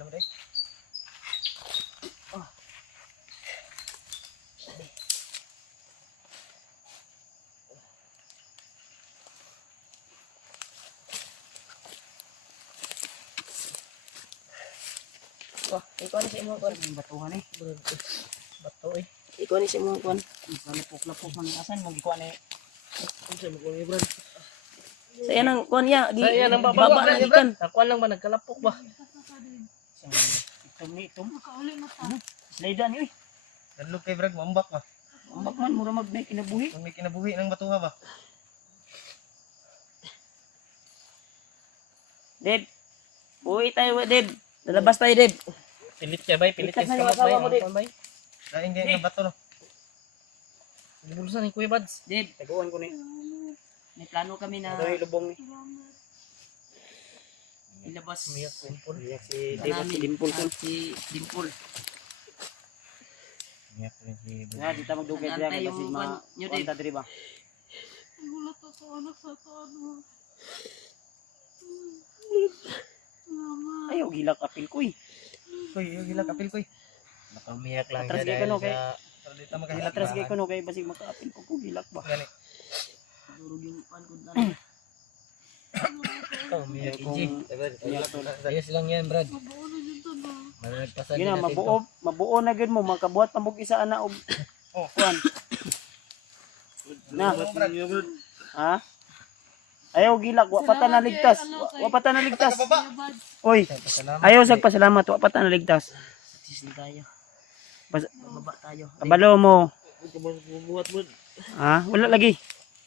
Ano mo deh? Oh. Wah, ikaw ni sa imo kon. Batuhan eh. Bato eh. Ikaw ni sa imo kon. Lapok-lapok man asan mo gikuan eh. Unsa mo ko Brad? Sa yan ang kon ya. Sa yan ang baba baba na na gikan. Nakuan lang ba nagkalapok ba? Itom ni itom. Makauli na ta. Slaydan ni. Dalog kay Brad mambak ba? Ambak man mura mag-make kinabuhi. May kinabuhi ng batuha ba? Ded. Uwi tayo, Ded. Lalabas tayo, Ded. Pilit siya bay, pilit Ikat na siya yung asawa mo, Ded. bay. Daing din ng bato no. Libulsan ni Kuya Bads. Ded, taguan ko ni. May plano kami na Ito yung lubong ni. ilabas. Umiyak Dimple. Umiyak si Dimple ko. Si Dimple. Umiyak rin si Nga, dito magdugay diya Nantay kasi yung nyo, Ded. kuwanta diri ba? Gulat ako anak sa to ano. Mama. Ayaw gilak apil ko eh. Koy, yung gila kapil koy. Nakaumiyak lang Atras siya kay kuno, dahil sa dito makahilak. Atras kay ko no kay basig makaapil ko gilak ba. Gani. Durog yung pan ko na. Ikaw, umiyak Kung- Inji. Ayos lang yan, Brad. Mabuo na dyan to na. Managpasan Gina mabuo na gid mo makabuhat pamog isa ana og kuan. Na. Ha? Ayaw gilak wa pa ta naligtas. Wa pa ta naligtas. Oy, ayaw sag pasalamat wa pa ta naligtas. Sisin tayo. Bababa tayo. Kabalo mo. Ha? Wala lagi.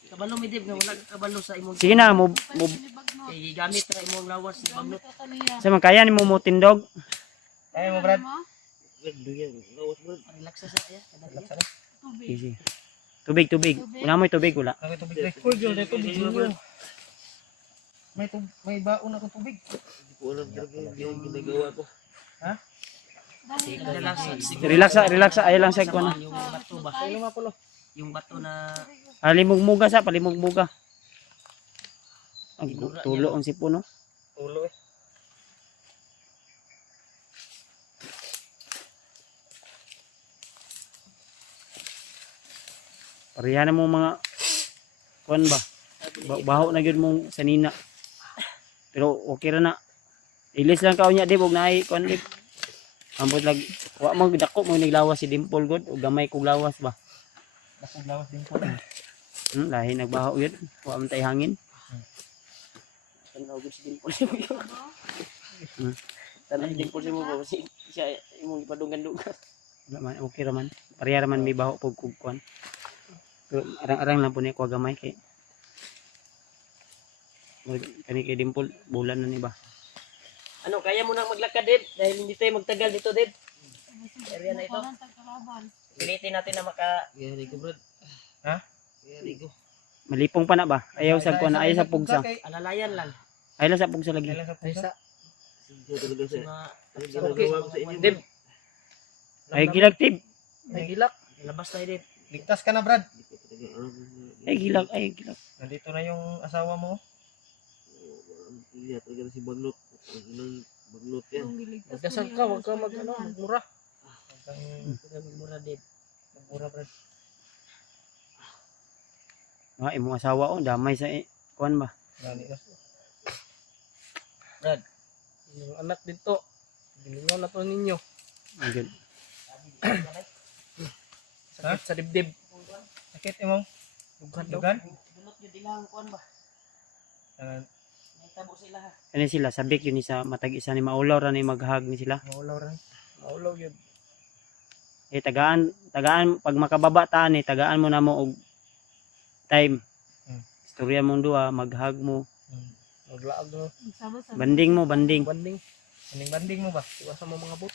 Kabalo mi dib nga wala ka kabalo sa imong. Sige na mo Kay gamit ra imong lawas sa bagnot. sa man kaya nimo mo tindog. Kaya mo, Brad. Relax sa saya. Sige. Tubig, tubig. Wala mo tubig wala. Ang tubig dre. Uy, girl, dre tubig ninyo. May baon akong tubig. Hindi ko alam talaga yung ginagawa ko. Ha? Relax, relax. Ayaw lang sa kuan. Yung bato ba? Ay, lumapulo. Yung bato na Palimugmuga sa palimugmuga. Ang tulo ang sipon no. Ulo eh. Pareha na mo mga kuan ba? Baho na gyud mong sanina. Pero okay ra na. Ilis lang ka unya di bog naay kuan di. Ambot lag wa mo dako mo niglawas si Dimple god o gamay kog lawas ba. Bakong lawas din po. Lahi nagbaho yun. Wa man tay hangin. Tanaw gud si Dimple si mo. Tanaw si Dimple si mo ba si siya imong ipadunggan-dugan. Wala man okay ra man. Pareha ra man may baho pug kuan. Pero arang-arang lang po niya kuha gamay kay kani kay Dimple bulan na ni ba. ano kaya mo nang maglakad dib dahil hindi tayo magtagal dito dib. Area na ito. Pilitin natin na maka Gari ko, Brad. Ha? Gari ko. Malipong pa na ba? Ayaw sa kuan ayaw sa pugsa. alalayan lang. Ayaw sa pugsa lagi. Kailan sa pusa? Okay. Dib, Ay gilag tib. may gilak. Labas tayo dib. Ligtas ka na, Brad. Ay gilag ay gilag. Nandito na yung asawa mo. Iya, talaga si Bagnot. Bagnot yan. Magdasal ka, wag ka magmura. Hanggang Magmura dib. magmura, Brad. Ah imong asawa oh damay sa kuan ba. Gani na. Brad. Yung anak dito. Gilingaw na to ninyo. Ayun. Ha? Sa dibdib. Sakit imong Dugan daw. dugan? Dunot yun ilang kuan ba? Ah, May tabo sila ha. Ano sila sabik yun ni sa matag isa ni maulaw ra ni maghag ni sila. maulaw rin. Maulaw yun. Tagaan pag makababa ta ni tagaan mo na mo og time. Istorya mong duha maghag mo. Maglaag no. Banding mo banding. Banding. Banding mo ba? Iwasan mo mga bot.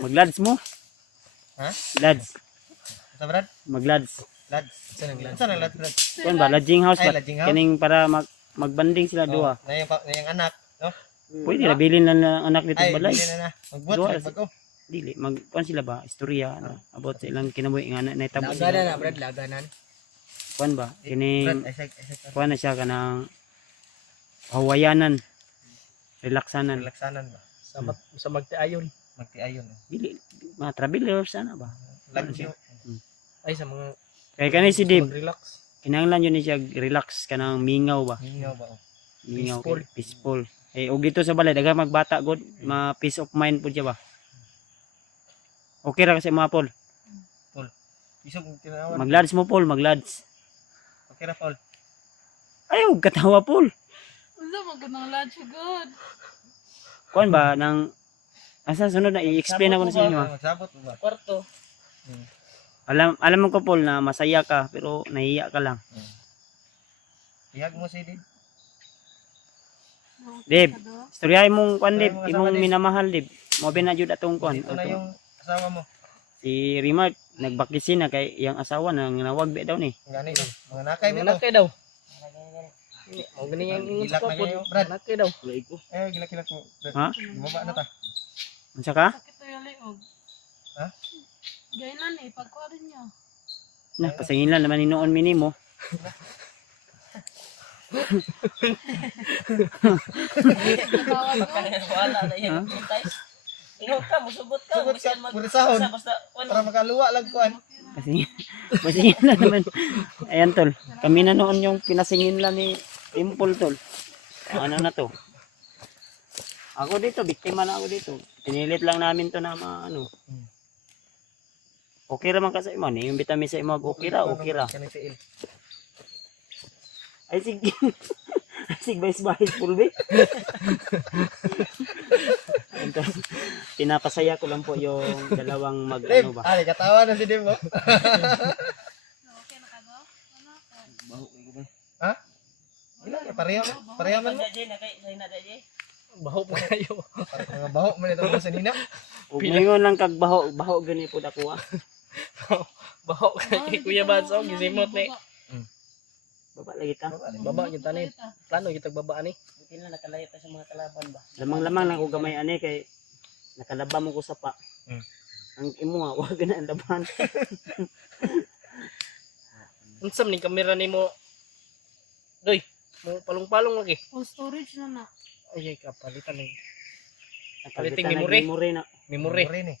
Maglads mo. Ha? Lads. Ito, Brad? Maglads. Lads. Saan ang lads? Saan ang lads, Brad? Kuan ba lodging house Ay, ba? lodging house? Kaning para magbanding sila duha. Na yung anak, no? Pwede na bilin lang ng anak nito Ay, balay. bili na. Magbuhat, Duha, magbago. Dili mag kuan sila ba istorya ano about sa ilang kinabuhi nga na itabo Laganan sila. na Brad, laganan. Kuan ba? Brad, Kining ay, kuan na siya kanang Hawayanan. Relaxanan. Relaksanan ba? Sa magtiayon. Magtiayon. Dili mga travelers sana ba. Lagyo. Ay sa mga Kay kanay si Dib, mag-relax. kinahanglan yun siya relax kanang mingaw ba. Mingaw ba? Mingaw Peaceful. kay peaceful. Eh og dito sa balay daghang magbata god, ma peace of mind pud siya ba. Okay ra kasi mga Paul. Isog tinawan. Maglads mo Paul, maglads. Okay ra Paul. Ayaw katawa Paul. Unsa man ganang lunch good? Kuan ba nang asa sunod na i-explain ako na sa inyo. Ah. Magsabot mo ba? Kwarto. Alam mo ko Paul na masaya ka pero nahiya ka lang. Ihag mo si Dib. Dib, istoryahin mong kuan Dib, Istoryahin mo imong asawa, Dib. minamahal Dib. Mo na jud atong kuan. Dito na yung asawa mo. Si Rimar nagbakisin na kay iyang asawa nang nawag be daw ni. Gani no. Mga nakay Mga mo to. nakay daw. Ang ganing yung ingon Gilak sa na kapod. kayo, Brad. Nakay daw. Gilak mo. Ha? Bumaba na ta. Unsa ka? Sakit to yung liog. Ha? Gainan eh, pagkuha rin niyo. Na pasingin lang naman inoon minimo. Natawag ko. Wala na yan. Ingon ka, musubot ka. Sugot Bisan ka, purisahon. basta Para makaluwa lang kuan. Pasingin lang naman. Ayan tol. Kami na noon yung pinasingin lang ni Dimple tol. Ano na to? Ako dito, biktima na ako dito. Pinilit lang namin to na ano. Okay ra man ka sa imo ni yung vitamin sa imo okay ra, okay ra. Kani tiil. Ay sige. Ay sige bahis pulbe. Ito, pinapasaya ko lang po yung dalawang mag Dib, ano ba. ali katawa na si Dib mo. Okay na ka go? Ano ka? Baho ko ba? Ha? Ilan ka pareha man mo. Baho pa kayo. Mga baho man ito mo sa nina. Ug ngayon lang kag baho gani pud ako ah. Baho kay Kuya Badsong. Gisimot ni. Baba lagi ta. Baba kita ni. Plano kita baba ni. Buti na nakalayo ta sa mga kalaban ba? Lamang-lamang lang ko gamay ani kay nakalaba mo ko sa pa. Ang imo nga wag na ang laban. Unsam ni kamera nimo? Doy, mo palong-palong lagi. Full storage na na. Ay kapalitan ni. Palitan memory. memory na. Memory. Ni.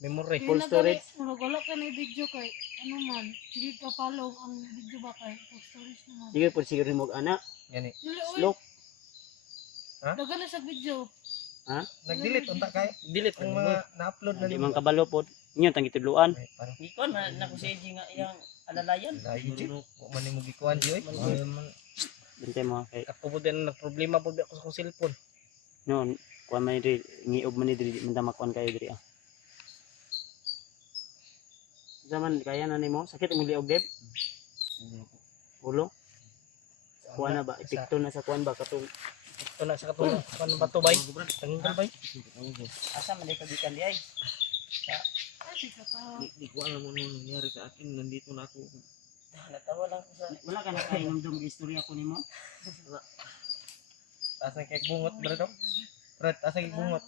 Memory. Full storage. Wala ka na video kay ano man. Sige ka follow ang video ba kay full storage na man. Sige pud siguro mo ana. Gani. Dili oy. Slow. Dagan na sa video. Nag-delete unta kay Delete ang mo. mga na-upload na Di nimo. man kabalo pod. Inyo tang itudluan. Parang Gikon na ko sa nga iyang alalayan. layo jud. Wa man nimo gikuan joy. Bintay mo kay Ako po din nagproblema po ako sa kong cellphone. no kuan man diri ngiob man diri man makuan kayo diri ah. Zaman kaya na nimo sakit mo liog deb. Ulo. Kuan na ba epekto na sa kuan ba katong Ito na sa katulong. Kan ba to bay? Tanggal bay? asa man ka gikan di ay. Ay, di ka ta. Di ko alam ano nangyari sa akin. Nandito na ako. Natawa lang ko sa Wala ka na kainom gi istorya ko nimo. Asa kay bungot bro. Brad, asa kay bungot.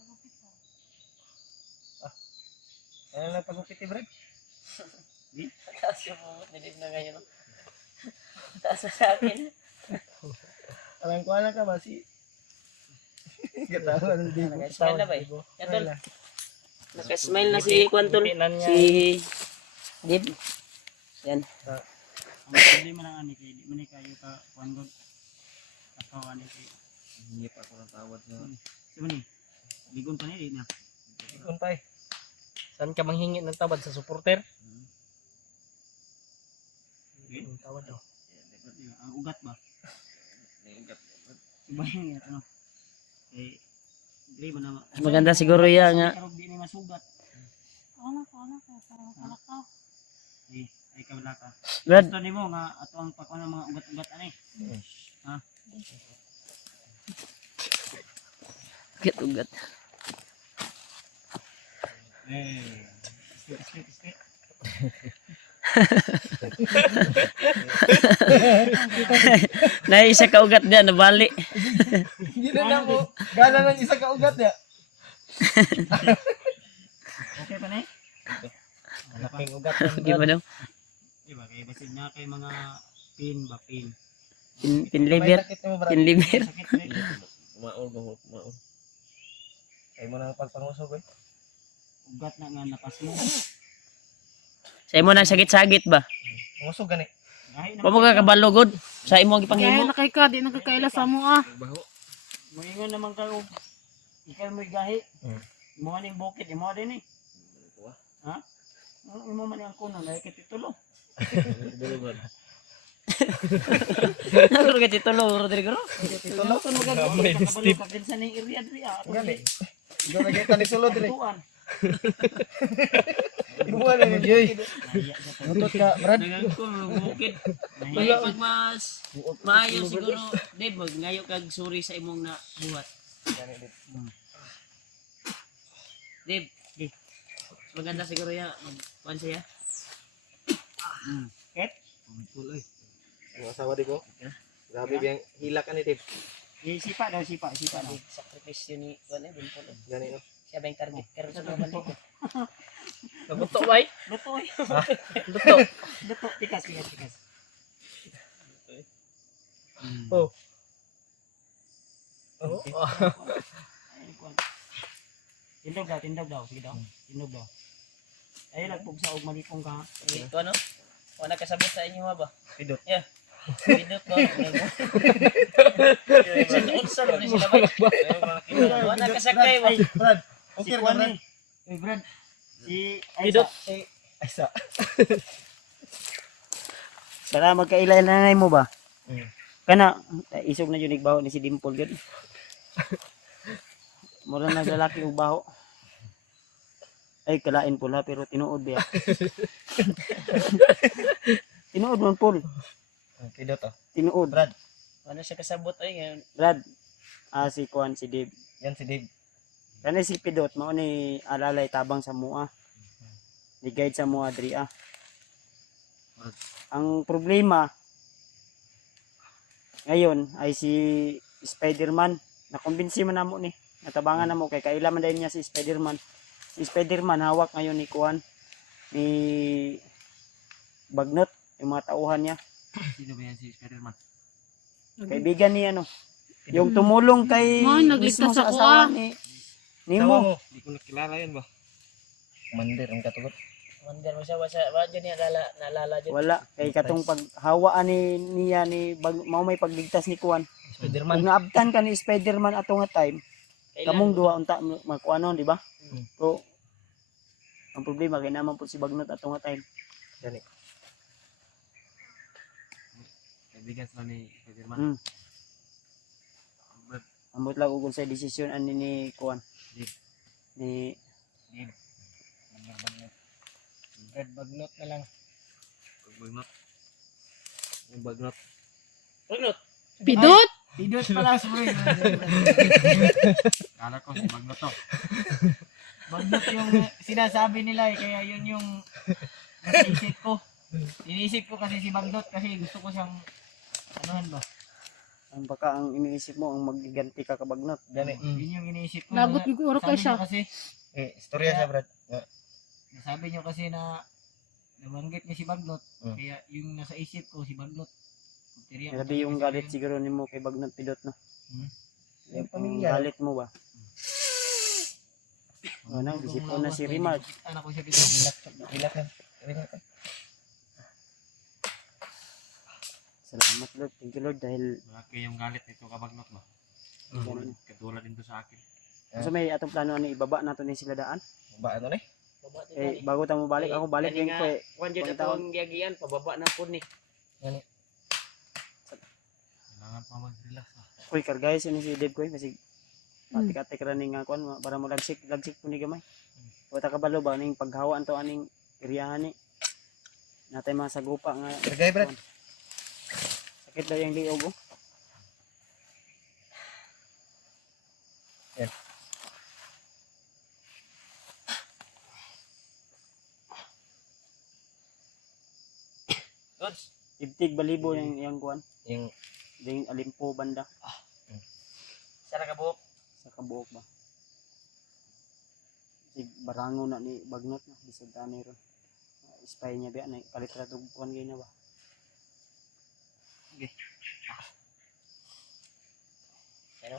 Ano lang pagupiti Brad? taas yung mumot ni Dave na ngayon. Taas sa akin. Alam ko ka ba si Katawa ng Dib. Nag-smile na ba eh? Yan tol. Naka-smile na si Kwantol. Pipinan niya. Si Dib. Yan. Ang problema lang ani kay di man kayo ka kuan god. Katawa ni kay. Hindi pa ako natawad sa... Sino ni? Ligon pa ni di na. Ikon pa eh. Saan ka manghingi ng tawad sa supporter? Ang tawad daw. Ang ugat ba? Subayan nga ano. Eh di ba na maganda siguro ya nga. Pero di ni masugat. Ano ka? Para ka. Ay kabala ka. Brad, Gusto nimo nga ato ang pakuan ng mga ugat-ugat ani. Ha? ugat-ugat. Eh. Straight. Naisa ka ugat diyan, nabali. Hindi na mo. Gana ng isa ka ugat ya. Okay pa ni? Malaking ugat. Di ba daw? Di ba kay basin na kay mga pin ba pin. Pinliver. Sakit mo Brad. Pinliver. Sakit rin. Maol ba maol. Ay mo nang pagpangusog eh. Ugat na nga napas mo. Sa imo nang sagit-sagit ba? Ngusog gani. Gahi na. Wa mo ka kabalugod sa imo Kaya gipanghimo. na kay ka, di nakakaila sa mo ah. Baho. Moingon naman ka og ikaw mo gahi. Hmm. Mo ning bukid imo din eh. Ha? Ano imo man ang kuno na ikititulo. Dalawa. Nagro ka titulo Rodrigo. Titulo kun magagawa ka kabalo ka kinsa ning area diri ah. Gani. Ikaw lagi tani sulod dire. Tuan. Mo na ni Joy. Nutot ka, Brad. Dagan ko bukid. May pag mas maayo siguro Dave mag ngayo kag suri sa imong na buhat. Dave. Maganda siguro ya magkuan siya. Ket. Tuloy. Ang asawa di ko. Grabe biyang hilak ka ni Tip. Sipa daw, sipa daw. Big sakripisyo ni kuan eh Bimpol. Gani no. Siya ba yung target pero sa naman dito. Nabuto ba eh? Luto eh. Luto. Luto, tikas. Oh. Ay, kuwan. Tindog daw, sige daw. Tindog daw. Ay, lagpog sa og malipong ka. Ito ano? Wala kasabot sa inyo ba? Pidot. Yeah. Pidot ko. Sa ni sila ba? Wala kasakay ba? Ay, Brad. Okay, Brad. Ay, Brad. Si Pidot. Aysa. Para magkailay nanay mo ba? Mm. Kana, isog na yun igbaho ni si Dimple gud. Mura na lalaki og baho. Ay, kalain pula pero tinuod biya. Tinuod man pul. Pidot oh. Tinuod. Brad. Ano siya kasabot ay ngayon? Brad. Si Kwan, si Dave. Yan si Dave. Kana si Pidot, mao ni alalay tabang sa mua. Ni guide sa mua diri ah. Ang problema ngayon ay si Spider-Man. Nakumbinsi man namo ni. Natabangan namo kay kaila man dayon niya si Spider-Man. Si Spider-Man hawak ngayon ni Kuan ni Bagnot, yung mga tauhan niya. Sino ba yan si Spider-Man? Kaibigan ni ano. Yung tumulong kay Nagligtas mismo sa ako, asawa ah. ni Asawa Nimo. mo. Hindi ko nakilala yan ba? Mandir ang katugot. Mandar mo siya sa radyo niya naalala dyan. Wala kay katong paghawaan niya ni mao may pagligtas ni Kuan. Spider-Man. Pag naabtan ka ni Spider-Man ato nga time, kamong duha unta magkuanon, di ba? So ang problema kay naman po si Bagnot ato nga time. Gani. Kaibigan sila ni Spider-Man. Mm. Ambot lang ugol sa desisyon ani ni Kuan. Dave. Ni Red Bagnot na lang. Bagnot. Yung Bagnot. Bagnot. Pidot? Pidot pala sorry. Kala ko si Bagnot to. Bagnot yung sinasabi nila kaya yun yung naisip ko. Iniisip ko kasi si Bagnot kasi gusto ko siyang anuhan ba? Ang baka ang iniisip mo ang magiganti ka Bagnot. Gani. Yun yung iniisip ko. Lagot biguro ka siya. Kasi Istorya siya, Brad. nasabi niyo kasi na nabanggit niya si Bagnot, Mm. kaya yung nasa isip ko si Bagnot. Grabe yung galit siguro ni mo kay Bagnot Pidot no. Yung Ang pamilya. galit mo ba? Ano, isipon na si Rimard. Anak ko siya dito. Hilak na. Hilak na. Salamat Lord, thank you Lord dahil Malaki yung galit nito ka Bagnot ba? ganun. Katulad din to sa akin. So may atong plano ani ibaba nato ni sila daan. Ba ano ni? Baba Eh bago ta mo balik ako balik yung ko eh. Wan jud Pagtaon. atong giagian pababa na pud ni. Kailangan pa mag-relax ba? Uy kargay ni si Dave ko kasi patik-atik ra ning kuan para mo lagsik po ni gamay. Wata ka balo ba ning paghawaan to aning iriyahan ni. Natay mga sagupa nga Kargay, Brad. sakit daw yung liog oh. Yan. Goods. Ibtig balibo yung kuan. Yung Ding alimpo banda Sara ka buhok. sa kabuok ba. Sig barango na ni Bagnot na bisag tani ron. Spy niya ba na kalitra tug kuan gina ba. Ano?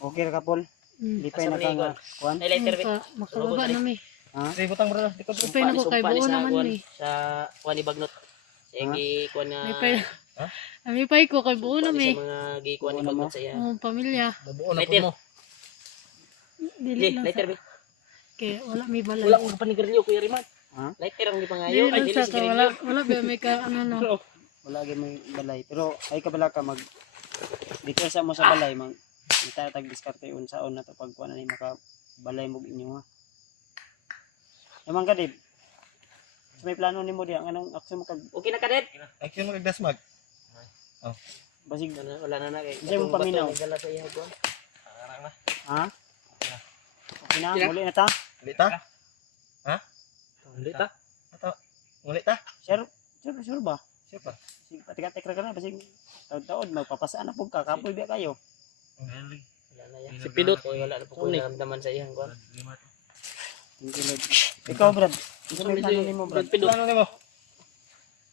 Okay ra ka Paul. Di pa Asa man naka kuan. Ay, lighter, be. Makababa na mi. Ha? Sige, butang bro. Di ko bro. Upay na ko kay buo naman mi. Sa kuan ni Bagnot. Sa kuan nga May pay. Ami pay ko kay buo na mi. sa mga gikuan ni Buo na mo? Bagnot sa iya. Pamilya. Mabuo na po Lighter. mo. Dili Di, lang lighter, sa be. kay wala mi balay. Wala ko panigarilyo, Kuya Riman. Ha? Lighter ang di pangayo. Dili Ay, lang dili sa si ka Garilyo. wala ba may ka ano no. Wala gyud may balay pero ay kabala ka mag dito sa mo sa balay mag itatag diskarte unsaon na to pag kuan ani maka balay mo inyo ha. Naman ka Dib. May plano nimo diha anong aksyon mo kag Okay na ka, Dad? Action mo kagdasmag. basig Wala na na kay. Diyan mo paminaw. Dala sa iya kuan. ha? Okay na, muli na ta. Ulit ta? Ulit ta. Ulit ta? Sure ba? Sure pa. Sige, patigatek ra ka na basig taon-taon magpapasaan na pug ka kapoy biya kayo. Wala na yan. Si Pilot, wala na po ko naramdaman sa iyang kuan. Hindi Lord. Ikaw Brad, ano may plano nimo Brad? Pilot. Plano nimo?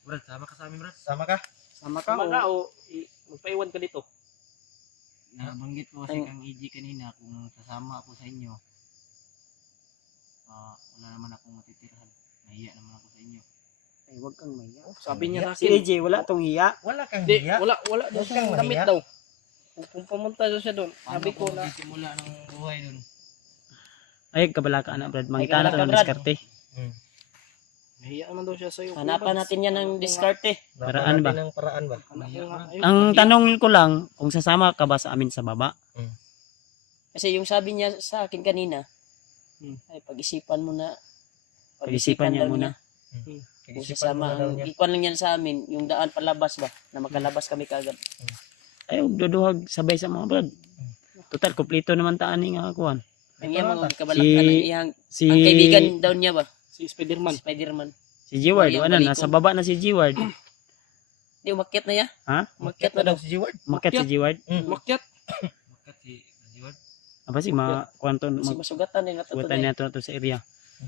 Brad, sama ka sa amin, Brad. Sama ka? Sama ka Mga o o magpaiwan ka dito. Nabanggit ko kasi kang EG kanina kung sasama ako sa inyo. Wala naman akong matitirhan. Nahiya naman ako sa inyo. ay wag kang maya. Sabi niya sa Si akin. AJ wala tong hiya. Wala kang Di, hiya. wala daw Huwag siyang kang damit mahiya. daw. Kung pumunta daw siya doon, sabi ko na magsisimula ng buhay dun? Ay kabala ka na Brad, mangita kabala na to ka, ng Brad. diskarte. nahiya naman daw siya sa iyo. Hanapan natin yan ng diskarte. Paraan ba? Ng paraan ba? Ang tanong ko lang kung sasama ka ba sa amin sa baba? Kasi yung sabi niya sa akin kanina, ay pag-isipan mo na. Pag-isipan niya daw muna. Kung sasama, ang ikuan lang yan sa amin, yung daan palabas ba, na makalabas kami kagad. Ay ug duduhag sabay sa mga Brad. Total kompleto naman ta ani nga kuan. Ang iyang mga kabalakan ng iyang, Si ang kaibigan daw niya ba? Si Spiderman. Spiderman. si G-Ward, Yung ano balikon. nasa baba na si G-Ward. Di, umakyat na ya? Ha? Umakyat na daw. Si G-Word. Makat si G-Ward. Umakyat. Makat si Jiward. Apa si ma kuanton Kasi masugatan din na magsutan niya to sa area.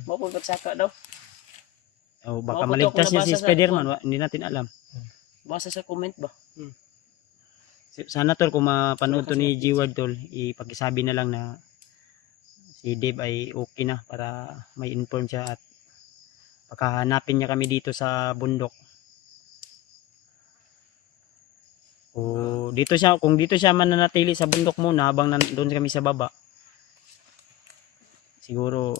Mo po pagsaka daw. O baka Mao po to maligtas kung niya si nabasa sa Spiderman, hindi natin alam. Basa sa comment ba? Sana tol kung mapanood to ni G-Ward tol, ipakisabi na lang na si Dave ay okay na para may inform siya at pakahanapin niya kami dito sa bundok. O dito siya, kung dito siya mananatili sa bundok muna habang doon kami sa baba. Siguro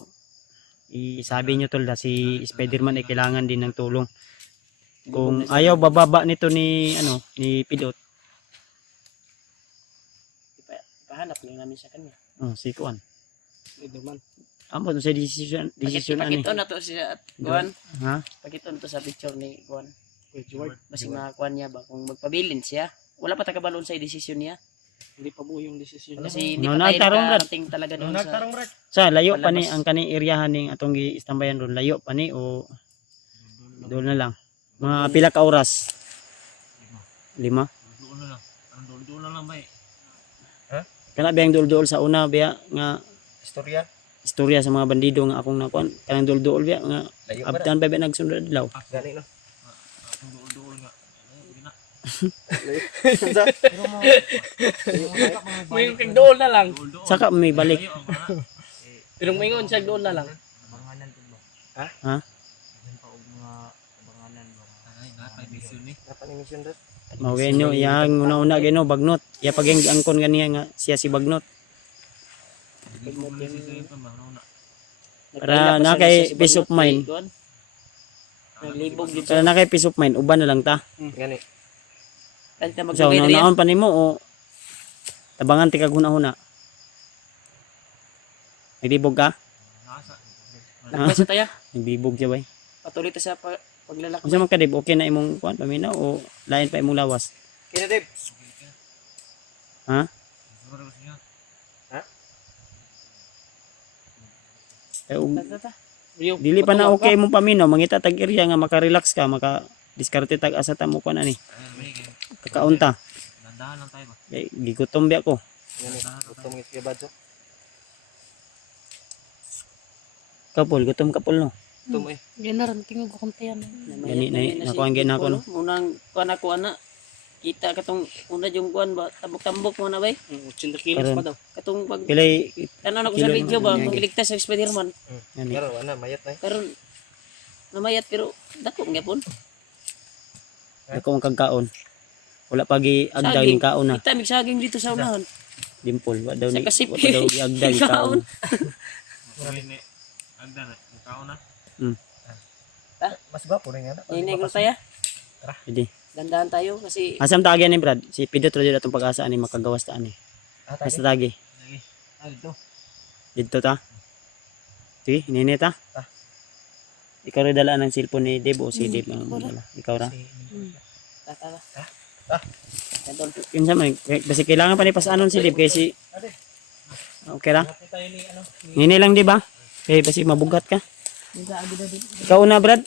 isabi niyo tol na si Spiderman ay kailangan din ng tulong. Kung ayaw bababa nito ni ni Pilot. Pahanap lang namin sa kanya. Si Kuan. Spiderman. Amo sa decision ani. Pakito na to siya at Kuan. Ha? Pakito na to sa picture ni Kuan. Jiward. Basig makakuan niya ba kung magpabilin siya. Wala pa tagabalon sa desisyon niya. Hindi pa buo yung desisyon. Kasi hindi No, pa tayo nagtarong, Brad. nakarating talaga doon sa... Nagtarong Brad. Sa layo pa ni Palabas. ang kani area ning atong gi-istambayan doon. Layo pa ni o doon na lang. Mga pila ka oras? 5. Doon na lang. Doon na lang ba eh. Kana biyang dul-dul sa una biya nga Istorya. istorya sa mga bandido nga akong nakuan. Kanang dul-dul biya nga Layo ba? abtan pa biya nagsunod adlaw. Gani no. Akong dool-dool nga. Hindi na. May doon na lang. Dool-dool. Saka may balik. Ayaw, ang mga. Pero mayroon siya doon na lang. Abanganan po ba? Ha? Yan pa og mga abanganan ba? Ay, dapat mission ni. Dapat ni mission Brad. Mawin nyo, yang una-una gino bagnot. Ya paging angkon ganiya nga siya si bagnot. Para na kay peace of mind. Naglibog dito. Para na kay peace of mind, uban na lang ta. Gani. Kanta So, magbigay riyan. naon pa nimo o tabangan ti kag huna-huna. Nagbibog ka? Nakpasa tayo. Nagbibog siya bay. Patuloy ta sa paglalakbay. Unsa man ka Dib, okay na imong kuan paminaw o lain pa imong lawas? Kina Dave. Ha? Eh, dili pa na okay imong paminaw, mangita tag area nga maka-relax ka, maka-diskarte tag asa ta mo kuan ani. Kakaunta. Dandahan lang tayo ba? Gigutom biya ko. Gani. Gutom ngit kay Badjo. Kapul, gutom kapul no. Gutom eh. Ganaran tingog ko kuntiyan. Gani na nakuha ang gina ko no. Unang kuan ako ana. kita katong una yung kuan ba tambok-tambok mo na ba? 80 kilos Karon. pa daw. Katong pag Pilay ano na ko sa Kilo video ba naman kung yan. iligtas sa Spider-Man. yani. Pero wala, mayat na. Karon namayat pero dako gyapon. Ako ang kagkaon. Wala pagi agdag Saging. ning kaon na. Kita mig saging dito sa unahan. Dimple wa daw Sa ni kasip. wa pa daw giagdag Kaon. kaon. Agda na, ikaw na. Mas gwapo rin yan. Ini negro tayo. Pwede. Dandahan tayo kasi Asam tagi ni Brad? Si Pido tro atong pag-asa ani makagawas ta ani. Basta tagi. Lagi. Dito. Dito ta. Sige, hinini ta. Ikaw rin dala ng cellphone ni Deb o si Deb ang dala. Ikaw ra. tata. Tol. Kinsa man kasi kailangan pa ni pasanon si Deb kay si okay ra. Tayo ni ano. Hinini lang di ba? Kay basi mabugat ka. Diba agad din. Ikaw na Brad.